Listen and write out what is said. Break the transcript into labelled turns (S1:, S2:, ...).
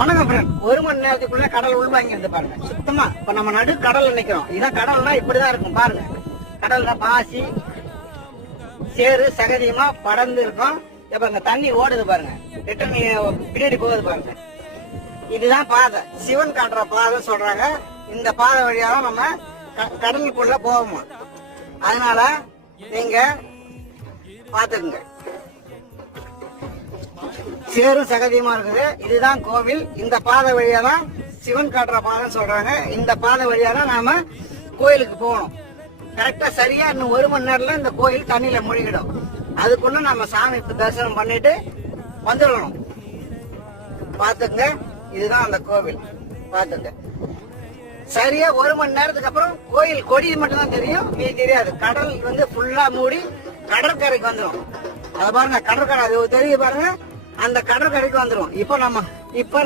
S1: வணக்கம் ஃப்ரெண்ட் ஒரு மணி நேரத்துக்குள்ள கடல் உள்வாங்கி வந்து பாருங்க. சுத்தமா இப்ப நம்ம நடு கடல் நிக்கிறோம். இதான் கடல்னா இப்படிதான் இருக்கும் பாருங்க. கடல்ல பாசி சேரு சகதியமா படர்ந்து இருக்கும். இப்ப இங்க தண்ணி ஓடுது பாருங்க. ரிட்டர்ன் பின்னாடி போகுது பாருங்க. இதுதான் பாதை. சிவன் காட்டுற பாதை சொல்றாங்க. இந்த பாதை வழியாக தான் நம்ம க- கடலுக்குள்ள போவோம். அதனால நீங்க பாத்துக்குங்க சேரும் சகதியுமா இருக்குது? இதுதான் கோவில். இந்த பாதை வழியா தான் சிவன் காட்டுற பாதை சொல்றாங்க. இந்த பாதை வழியா தான் நாம கோயிலுக்கு போகணும். கரெக்டா சரியா இன்னும் ஒரு மணி நேரத்துல இந்த கோயில் தண்ணியில மூழ்கிடும். அதுக்குள்ள நம்ம சாமி தரிசனம் பண்ணிட்டு வந்துடணும். பாத்துங்க இதுதான் அந்த கோவில். பாத்துங்க சரியா ஒரு மணி நேரத்துக்கு அப்புறம் கோயில் கொடி மட்டும் தான் தெரியும். நீ தெரியாது. கடல் வந்து ஃபுல்லா மூடி கடற்கரைக்கு வந்துடும் அதை பாருங்க. கடற்கரை அது தெரியுது பாருங்க. அந்த கடற்கரைக்கு வந்துடும் இப்போ நம்ம இப்போ